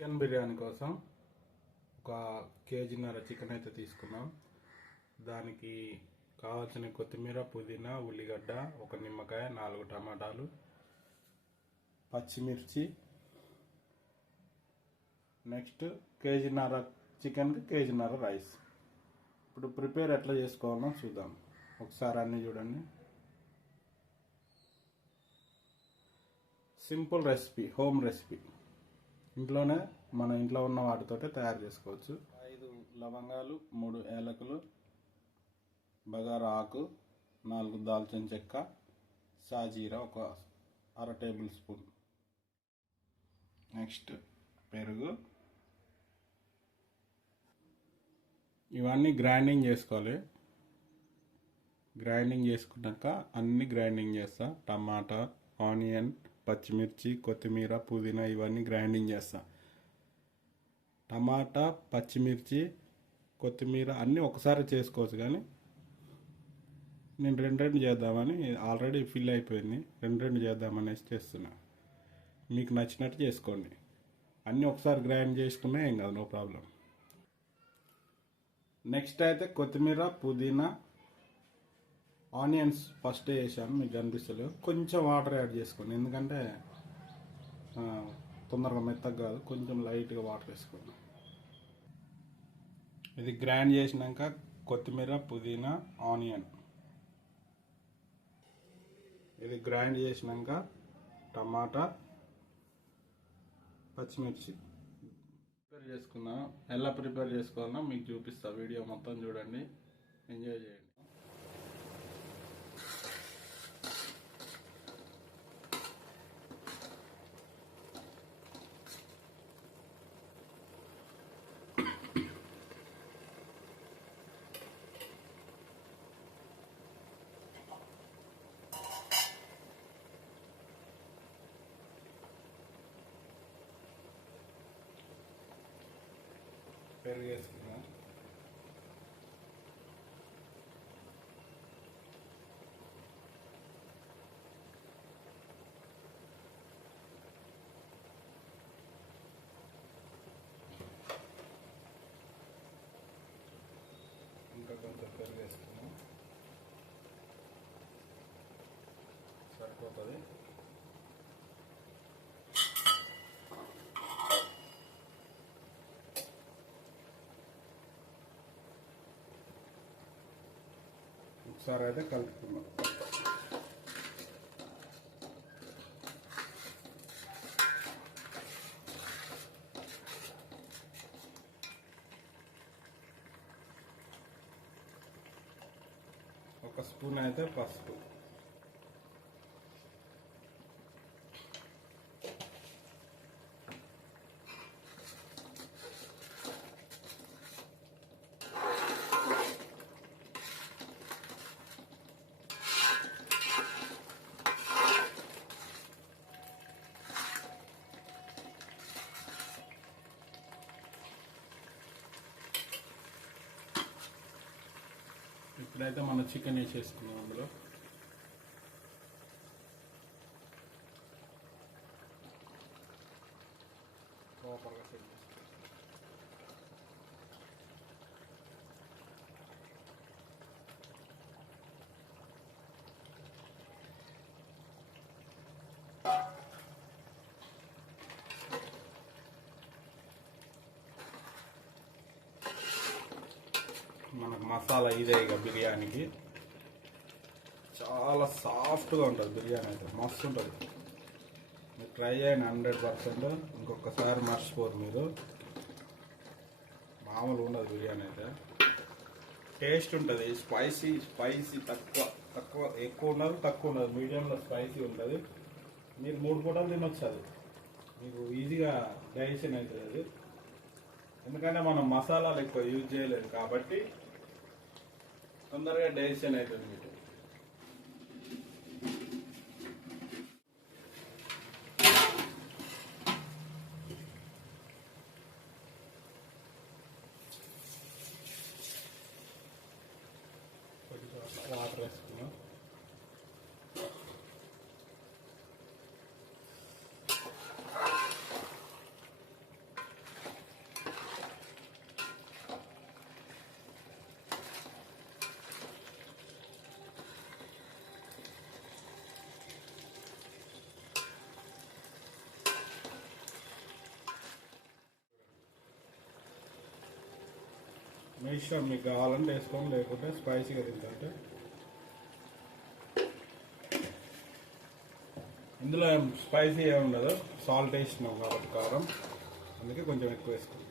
Chicken biryani కోసం ఒక కేజీన్నర chicken అయితే తీసుకున్నాం. దానికి కావాల్సిన కొత్తిమీర పుదీనా ఉల్లిగడ్డ ఒక నిమ్మకాయ నాలుగు టమాటాలు పచ్చిమిర్చి. నెక్స్ట్ కేజీన్నర చికెన్కి కేజీన్నర రైస్. ఇప్పుడు ప్రిపేర్ ఎట్లా చేసుకోవాలో చూద్దాం. ఒకసారి అన్నీ చూడండి. Simple recipe home recipe. ఇంట్లోనే మన ఇంట్లో ఉన్న వాటితోటే తయారు చేసుకోవచ్చు. ఐదు లవంగాలు మూడు ఏలకులు బగారా ఆకు నాలుగు దాల్చిన చెక్క సాజీరా ఒక అర టేబుల్ స్పూన్. నెక్స్ట్ పెరుగు. ఇవన్నీ గ్రైండింగ్ చేసుకోవాలి. గ్రైండింగ్ చేసుకున్నాక అన్ని గ్రైండింగ్ చేస్తా. టమాటా ఆనియన్ పచ్చిమిర్చి కొత్తిమీర పుదీనా ఇవన్నీ గ్రైండింగ్ చేస్తా. టమాటా పచ్చిమిర్చి కొత్తిమీర అన్నీ ఒకసారి చేసుకోవచ్చు కానీ నేను రెండు రెండు చేద్దామని ఆల్రెడీ ఫిల్ అయిపోయింది. రెండు రెండు చేద్దామనేసి చేస్తున్నా. మీకు నచ్చినట్టు చేసుకోండి. అన్నీ ఒకసారి గ్రైండ్ చేసుకున్నా ఏం కాదు నో ప్రాబ్లం. నెక్స్ట్ అయితే కొత్తిమీర పుదీనా ఆనియన్స్ ఫస్ట్ వేసాను మీకు కనిపిస్తలేదు. కొంచెం వాటర్ యాడ్ చేసుకోండి. ఎందుకంటే తొందరగా మెత్తగా కాదు కొంచెం లైట్గా వాటర్ వేసుకోండి. ఇది గ్రైండ్ చేసినాక కొత్తిమీర పుదీనా ఆనియన్. ఇది గ్రైండ్ చేసినాక టమాటా పచ్చిమిర్చి. ప్రిపేర్ చేసుకున్నా ఎలా ప్రిపేర్ చేసుకోవాలన్నా మీకు చూపిస్తా. వీడియో మొత్తం చూడండి. ఎంజాయ్ చేయండి. పెరుగు వేసుకున్నా ఇంకా కొంచెం పెరుగు వేసుకున్నాం సరిపోతుంది ఒకసారి అయితే కలుపుకున్నాం ఒక స్పూన్ అయితే పసుపు ఇప్పుడైతే మన చికెన్ వేసేసుకున్నాం అందులో ప్రాపర్గా సెట్ చేసుకో. మనకు మసాలా ఇదే ఇక బిర్యానీకి. చాలా సాఫ్ట్గా ఉంటుంది బిర్యానీ అయితే మస్తు ఉంటుంది. మీరు ట్రై చేయండి హండ్రెడ్ పర్సెంట్. ఇంకొకసారి మర్చిపోరు మీరు. మామూలు ఉండదు బిర్యానీ అయితే. టేస్ట్ ఉంటుంది స్పైసీ స్పైసీ తక్కువ తక్కువ ఎక్కువ ఉండదు తక్కువ ఉండదు. మీడియంలో స్పైసీ ఉంటుంది. మీరు మూడు పూటలు తినొచ్చు అది. మీకు ఈజీగా డైజెషన్ అవుతుంది అది. ఎందుకంటే మనం మసాలాలు ఎక్కువ యూజ్ చేయలేదు కాబట్టి తొందరగా డైజెషన్ అవుతుంది మీకు వాటర్ వేసుకున్నాం ఇష్టం మీకు కావాలంటే వేసుకోండి లేకుంటే స్పైసీగా తింటే ఇందులో ఏం స్పైసీ ఏమి ఉండదు సాల్ట్ వేసినాం కాబట్టి కారం అందుకే కొంచెం ఎక్కువ వేసుకుంటాం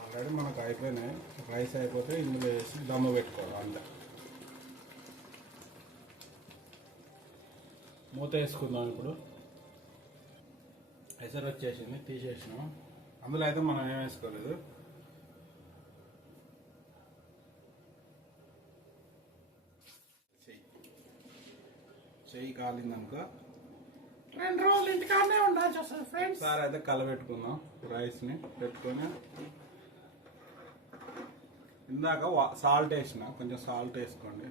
ఆల్రెడీ మనకు అయిపోయినాయి. రైస్ అయిపోతే ఇందులో వేసి దమ్ము పెట్టుకోవాలి అంతే. మూత వేసుకుందాం ఇప్పుడు. ఎసరు వచ్చేసింది తీసేసినాం. అందులో అయితే మనం ఏం వేసుకోలేదు. చెయ్యి. చెయ్యి కాలిందనుకో. రెండు రోజులు ఇంటికాడనే ఉండాల్సి వస్తుంది ఫ్రెండ్స్? ఒకసారి అయితే కలబెట్టుకుందాం రైస్ని పెట్టుకొని. ఇందాక సాల్ట్ వేసిన కొంచెం సాల్ట్ వేసుకోండి.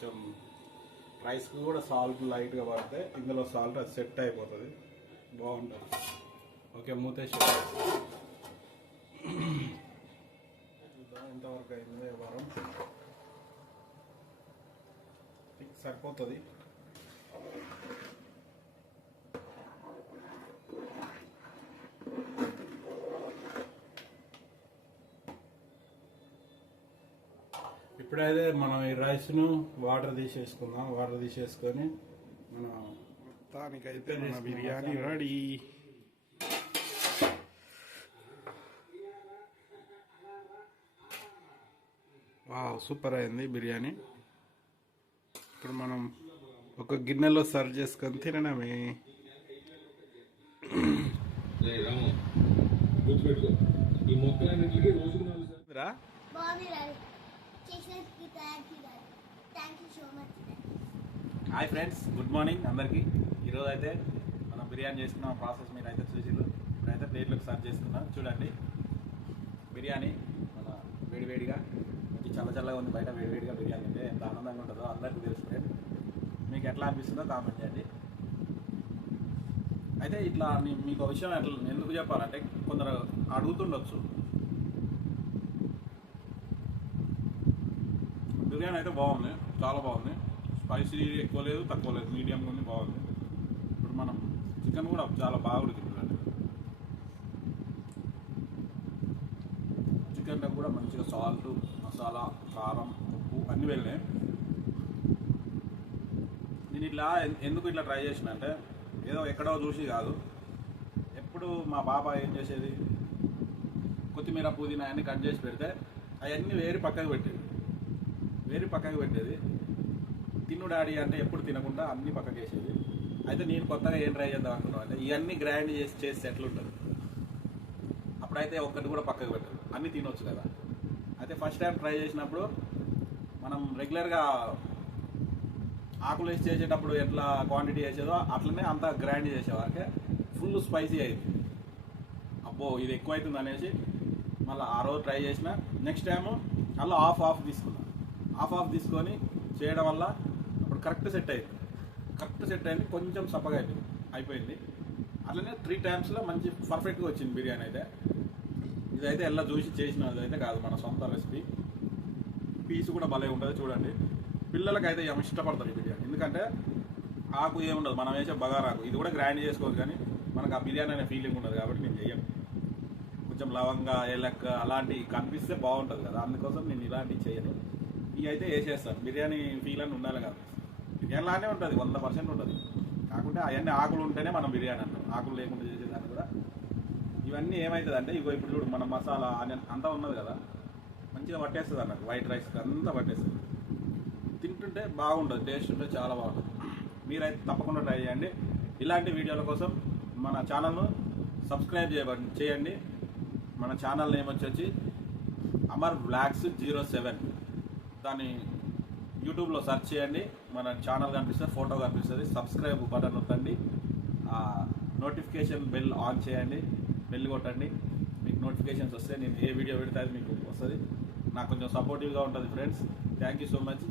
కొంచెం రైస్కి కూడా సాల్ట్ లైట్గా పడితే ఇందులో సాల్ట్ అది సెట్ అయిపోతుంది. బాగుంటుంది. ఓకే మూతేసి ఇంతవరకు అయింది వారం వ్యవహారం సరిపోతుంది. ఇప్పుడైతే మనం ఈ రైస్ను వాటర్ తీసేసుకుందాం. వాటర్ తీసేసుకొని మనం మొత్తానికైతే మన బిర్యానీ రెడీ. వావ్ సూపర్ అయింది బిర్యానీ. ఇప్పుడు మనం ఒక గిన్నెలో సర్వ్ చేసుకొని తినడమే. రా. చేసినందుకు thank you thank you so much hi friends good morning అందరికీ. ఈరోజు అయితే మనం బిర్యానీ చేసుకున్న ప్రాసెస్ మీరు అయితే చూసిర్రు. ఇప్పుడైతే ప్లేట్లకు సర్వ్ చేసుకున్నాం చూడండి బిర్యానీ మన వేడివేడిగా మంచి చల్ల చల్లగా ఉంది బయట వేడివేడిగా బిర్యానీ అంటే ఎంత ఆనందంగా ఉంటుందో అందరికీ తెలుసు ఫ్రెండ్ మీకు ఎట్లా అనిపిస్తుందో కామెంట్ చేయండి. అయితే ఇట్లా మీకు విషయం ఎట్లా ఎందుకు చెప్పాలంటే కొందరు అడుగుతుండొచ్చు. బిర్యానీ అయితే బాగుంది చాలా బాగుంది. స్పైసీ ఎక్కువ లేదు తక్కువ లేదు మీడియంగా ఉంది బాగుంది. ఇప్పుడు మనం చికెన్ కూడా చాలా బాగా ఉడికిందండి చికెన్లో కూడా మంచిగా సాల్ట్ మసాలా కారం ఉప్పు అన్నీ వెళ్ళినాయి. నేను ఇట్లా ఎందుకు ఇట్లా ట్రై చేసిన అంటే ఏదో ఎక్కడో చూసి కాదు. ఎప్పుడు మా బాబా ఏం చేసేది? కొత్తిమీర పుదీనా అన్నీ కట్ చేసి పెడితే అవన్నీ వేరి పక్కకు పెట్టేది. వేరే పక్కకు పెట్టేది. తిను డాడీ అంటే ఎప్పుడు తినకుండా అన్ని పక్కకి వేసేది. అయితే నేను కొత్తగా ఏం ట్రై చేద్దాం అనుకున్నాను అంటే ఇవన్నీ గ్రైండ్ చేసి చేస్తే ఎట్లుంటుంది అప్పుడైతే ఒక్కటి కూడా పక్కకు పెట్టదు. అన్నీ తినొచ్చు కదా. అయితే ఫస్ట్ టైం ట్రై చేసినప్పుడు మనం రెగ్యులర్గా ఆకులు వేసి చేసేటప్పుడు ఎట్లా క్వాంటిటీ చేసేదో అట్లనే అంత గ్రైండ్ చేసేవారికి ఫుల్ స్పైసీ అయింది. అబ్బో ఇది ఎక్కువ అవుతుంది అనేసి మళ్ళీ ఆ రోజు ట్రై చేసిన. నెక్స్ట్ టైం మళ్ళీ ఆఫ్ ఆఫ్ తీసుకున్నా. ఆఫ్ ఆఫ్ తీసుకొని చేయడం వల్ల అప్పుడు కరెక్ట్ సెట్ అయింది. కరెక్ట్ సెట్ అయింది కొంచెం సప్పగా అయిపోయింది అయిపోయింది. అట్లనే త్రీ టైమ్స్లో మంచి పర్ఫెక్ట్గా వచ్చింది బిర్యానీ అయితే. ఇదైతే ఎలా చూసి చేసినది అయితే కాదు మన సొంత రెసిపీ పీస్ కూడా భలే ఉంటుంది చూడండి. పిల్లలకైతే ఏమి ఇష్టపడతారు ఈ బిర్యానీ. ఎందుకంటే ఆకు ఏముండదు మనం వేసే బగారాకు ఇది కూడా గ్రైండ్ చేసుకోవచ్చు కానీ మనకు ఆ బిర్యానీ అనే ఫీలింగ్ ఉండదు కాబట్టి నేను చెయ్యం కొంచెం లవంగా ఏలక్క అలాంటివి కనిపిస్తే బాగుంటుంది కదా. అందుకోసం నేను ఇలాంటివి చేయను. ఇవి అయితే వేసేస్తారు. బిర్యానీ ఫీల్ అని ఉండాలి కదా. బిర్యానీ లానే ఉంటుంది వంద పర్సెంట్ ఉంటుంది. కాకుంటే అవన్నీ ఆకులు ఉంటేనే మనం బిర్యానీ అంటాం. ఆకులు లేకుండా చేసేదాన్ని కూడా. ఇవన్నీ ఏమవుతుంది అంటే ఇగో ఇప్పుడు చూడు మన మసాలా ఆనియన్ అంతా ఉన్నది కదా. మంచిగా పట్టేస్తుంది అన్నట్టు. వైట్ రైస్ అంతా పట్టేస్తుంది. తింటుంటే బాగుంటుంది టేస్ట్ ఉంటే చాలా బాగుంటుంది. మీరైతే తప్పకుండా ట్రై చేయండి. ఇలాంటి వీడియోల కోసం మన ఛానల్ను సబ్స్క్రైబ్ చేయబడి చేయండి. మన ఛానల్ నేమ్ వచ్చి అమర్ బ్లాక్స్ జీరో సెవెన్. దాన్ని యూట్యూబ్లో సెర్చ్ చేయండి. మన ఛానల్ కనిపిస్తుంది ఫోటో కనిపిస్తుంది. సబ్స్క్రైబ్ బటన్ నొక్కండి. నోటిఫికేషన్ బెల్ ఆన్ చేయండి బెల్ కొట్టండి. మీకు నోటిఫికేషన్స్ వస్తే నేను ఏ వీడియో పెడితే అది మీకు వస్తుంది. నాకు కొంచెం సపోర్టివ్గా ఉంటుంది friends. Thank you so much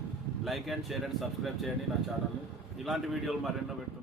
like and share and subscribe చేయండి నా ఛానల్ని. ఇలాంటి వీడియోలు మరెన్నో పెట్టు